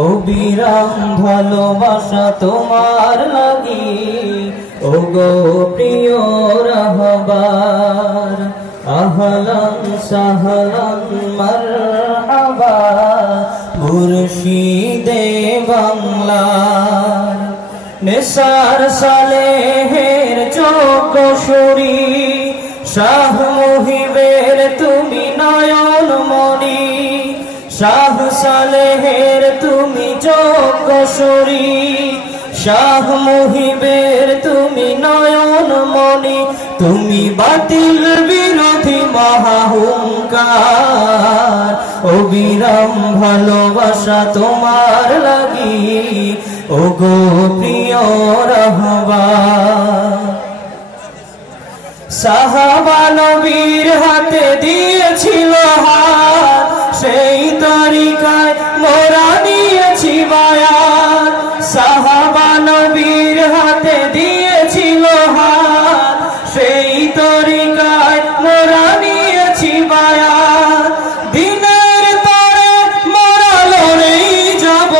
অবিরাম ভালোবাসা তোমার লাগি ও গো প্রিয় রাহবার আহলান সাহলান মারহাবা মুর্শিদে বাংলার নিসার সালেহের চোখশুরি শাহ মুহিবের তুমি নয়ন মনি শাহ সালেহের তুমি চোখশুরি শাহ মুহিবের তুমি নয়ন মনি তুমি বাতিল বিরোধী মহাহুঙ্কার অবিরাম ভালোবাসা তোমার লাগি ও গো প্রিয় রাহবার সাহাবা নবীর হাতে দিয়েছিল হাত সেই তরিকায় মোরা নিয়েছি বায়াত সাহাবা নবীর হাতে দিয়েছিল হাত সেই তরিকায় মোরা নিয়েছি বায়াত দিনের তরে মোরা লড়েই যাব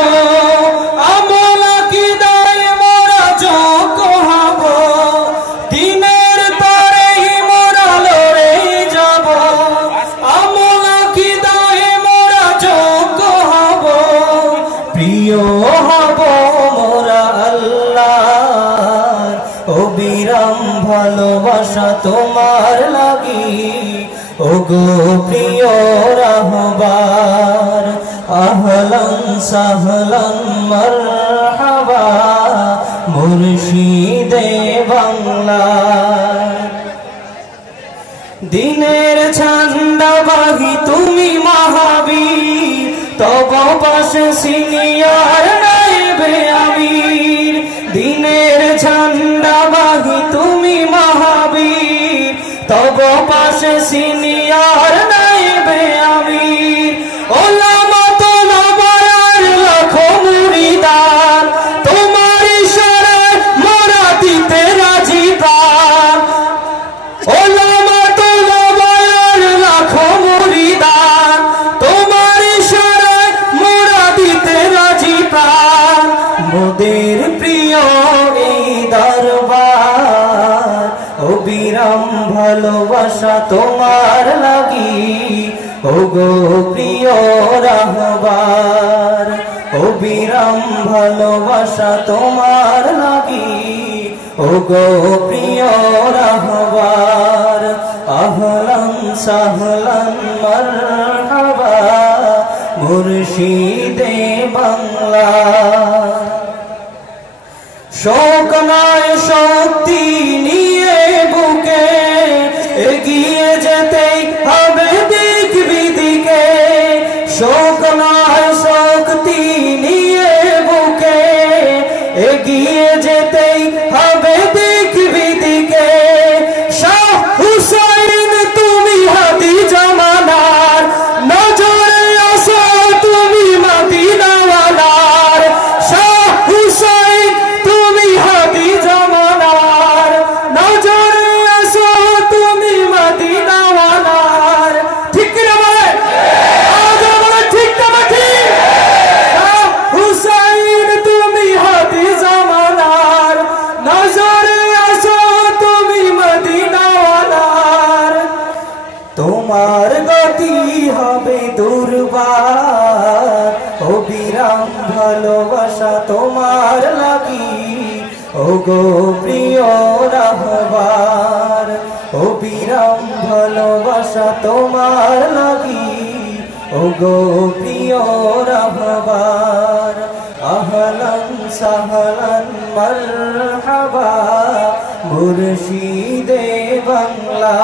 আমল আকীদায় মোরা চোখ হব দিনের তরেই মোরা লড়েই যাব আমল আকীদায় মোরা চোখ হব প্রিয় হব মোরা আল্লাহর অবিরাম ভালোবাসা তোমার লাগি ও গো প্রিয় রাহবার আহলান সাহলান মারহাবা মুর্শিদে বাংলা দিনের ঝান্ডাবাহী তুমি মহাবীর তব পাশে সিনিয়র নাইবে আমির দিনের ঝান্ডাবাহী তুমি মহাবীর তব পাশে সিনিয়র নাইবে আমির ওলামা তোলাবার লাখো মুরিদান তোমার ইশারায় মোরা দিতে রাজি প্রাণ ওলামা তোলাবার লাখো মুরিদান তোমার ইশারায় মোরা দিতে রাজি প্রাণ মোদের প্রিয় এই দরবার অবিরাম ভালোবাসা তোমার লাগি ও গো প্রিয় রাহবার অবিরাম ভালোবাসা তোমার লাগি ও গো প্রিয় রাহবার আহলান সাহলান মারহাবা মুর্শিদে বাংলা শোক নয় শক্তি নিয়ে বুকে এগিয়ে যেতেই হবে দিক বিদিকে শোক নয় শক্তি নিয়ে বুকে এগিয়ে যেতেই হবে দিক বিদিকে শাহ হুসাইন তুমি হাদি জামানার নজরে আসো তুমি মদিনাওয়ালার শাহ হুসাইন তুমি হাদি জামানার নজরে আসো তুমি মদিনাওয়ালার ঠিক না বলে আজ বলে ঠিক না ঠিক শাহ হুসাইন তুমি হাদি জামানার নজরে আসো তুমি মদিনাওয়ালার তোমার গতি হবে দুর্বার অবিরাম ভালোবাসা তোমার লাগি ও গো প্রিয় রাহবার অবিরাম ভালোবাসা তোমার লাগি ও গো প্রিয় রাহবার আহলান সাহলান মারহাবা মুর্শিদে বাংলা।